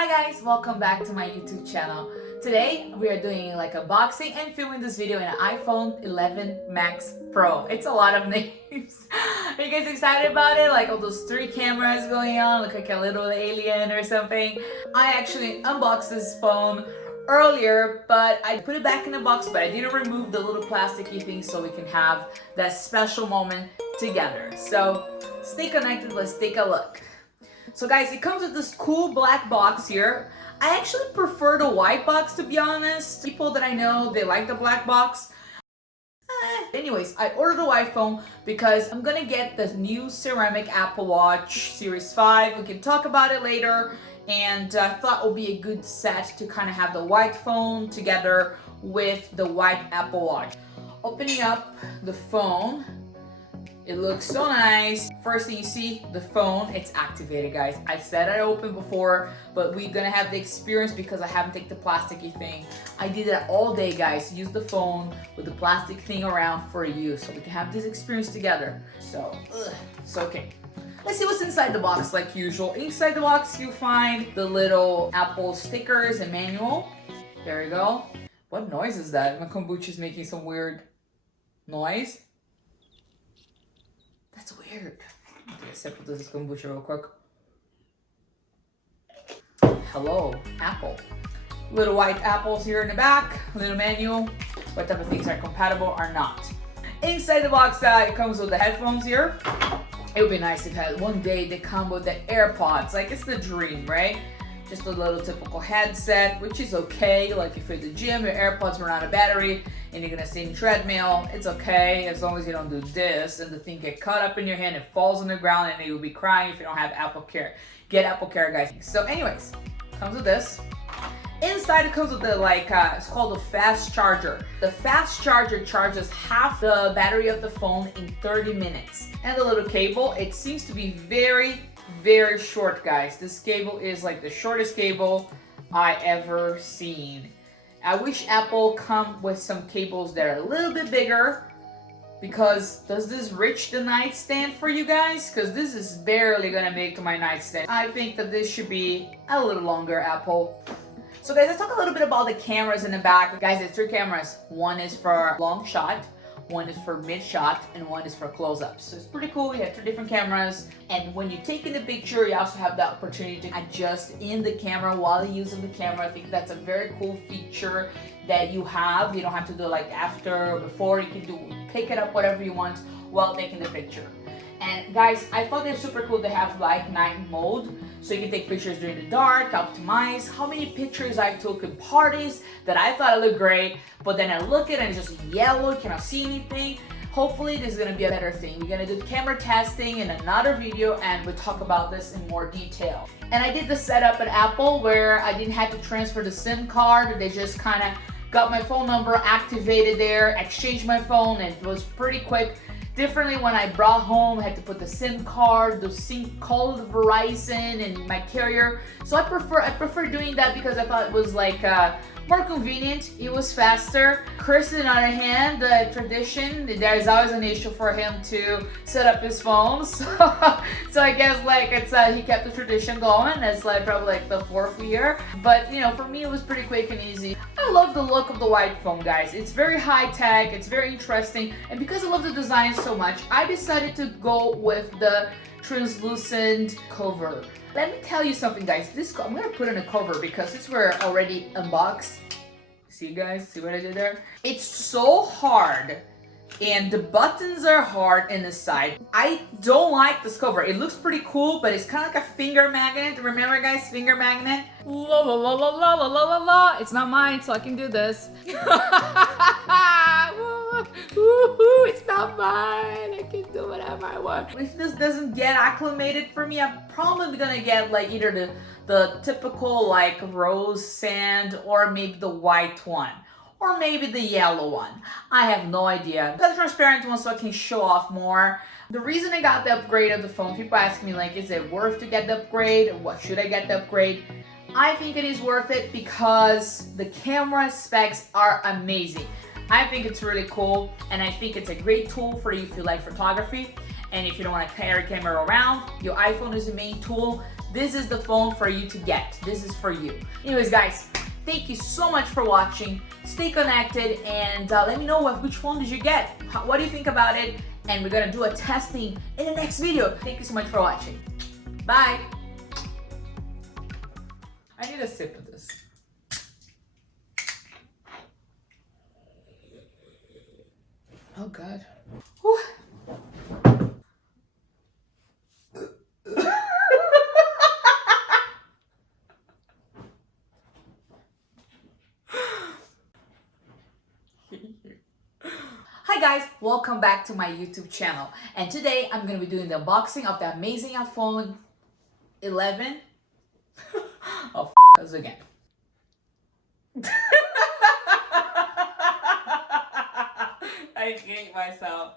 Hi guys, welcome back to my YouTube channel. Today we are doing like unboxing and filming this video in an iPhone 11 Max Pro. It's a lot of names. Are you guys excited about it? Like all those 3 cameras going on, look like a little alien or something. I actually unboxed this phone earlier, but I put it back in the box, but I didn't remove the little plasticky thing so we can have that special moment together. So stay connected, let's take a look. So guys, it comes with this cool black box here. I actually prefer the white box, to be honest. People that I know, they like the black box. Anyways, I ordered the white phone because I'm gonna get the new ceramic Apple Watch Series 5. We can talk about it later. And I thought it would be a good set to kind of have the white phone together with the white Apple Watch. Opening up the phone. It looks so nice. First thing you see, the phone, it's activated, guys. I said I opened before, but we're gonna have the experience because I haven't taken the plasticky thing. I did that all day, guys. Use the phone with the plastic thing around for you so we can have this experience together. So, okay. Let's see what's inside the box like usual. Inside the box, you'll find the little Apple stickers and manual. There you go. What noise is that? My kombucha is making some weird noise. That's weird. Okay, sip this kombucha real quick. Hello, Apple. Little white apples here in the back. Little manual. What type of things are compatible or not. Inside the box, it comes with the headphones here. It would be nice if one day they come with the AirPods. Like, it's the dream, right? Just a little typical headset, which is okay. Like if you're at the gym, your AirPods run out of battery and you're gonna stay in treadmill, it's okay as long as you don't do this and the thing get caught up in your hand, it falls on the ground, and you'll be crying if you don't have Apple Care. Get Apple Care, guys. So anyways, comes with this. Inside it comes with the it's called a fast charger. The fast charger charges half the battery of the phone in 30 minutes. And the little cable, it seems to be very short, guys. This cable is like the shortest cable I ever seen. I wish Apple come with some cables that are a little bit bigger, because does this reach the nightstand for you guys? Because this is barely gonna make my nightstand. I think that this should be a little longer, Apple. So guys, let's talk a little bit about the cameras in the back. Guys, there's 3 cameras. One is for long shot, one is for mid shot, and one is for close-ups. So it's pretty cool. You have 3 different cameras. And when you're taking the picture, you also have the opportunity to adjust in the camera while you're using the camera. I think that's a very cool feature that you have. You don't have to do it like after or before. You can pick it up whatever you want while taking the picture. And guys, I thought they're super cool to have like night mode, so you can take pictures during the dark, optimize. How many pictures I took in parties that I thought looked great, but then I look at it and it's just yellow, cannot see anything. Hopefully this is gonna be a better thing. We're gonna do camera testing in another video and we'll talk about this in more detail. And I did the setup at Apple where I didn't have to transfer the SIM card. They just kind of got my phone number activated there, exchanged my phone, and it was pretty quick. Differently when I brought home, I had to put the SIM card, the SIM call the Verizon and my carrier. So I prefer doing that because I thought it was like more convenient. It was faster. Chris, on the other hand, the tradition, there's always an issue for him to set up his phone. So I guess like it's he kept the tradition going. It's like probably like the 4th year. But you know, for me it was pretty quick and easy. I love the look of the white phone, guys. It's very high tech, it's very interesting, and because I love the design so much, I decided to go with the translucent cover. Let me tell you something, guys. I'm gonna put in a cover because since we're already unboxed, see guys, see what I did there? It's so hard, and the buttons are hard in the side. I don't like this cover. It looks pretty cool, but it's kind of like a finger magnet. Remember, guys, finger magnet? La la la la la la la la la. It's not mine, so I can do this. It's not mine. I can do whatever I want. If this doesn't get acclimated for me, I'm probably gonna get like either the typical like rose sand or maybe the white one. Or maybe the yellow one. I have no idea. The transparent one so I can show off more. The reason I got the upgrade of the phone, people ask me like, is it worth to get the upgrade? What should I get the upgrade? I think it is worth it because the camera specs are amazing. I think it's really cool, and I think it's a great tool for you if you like photography. And if you don't want to carry a camera around, your iPhone is the main tool. this is the phone for you to get. This is for you. Anyways, guys, thank you so much for watching. Stay connected and let me know which phone did you get. What do you think about it? And we're gonna do a testing in the next video. Thank you so much for watching. Bye. I need a sip of this. Oh God. Whew. Hi guys, welcome back to my YouTube channel. And today I'm going to be doing the unboxing of the amazing iPhone 11. Oh, us again. I hate myself.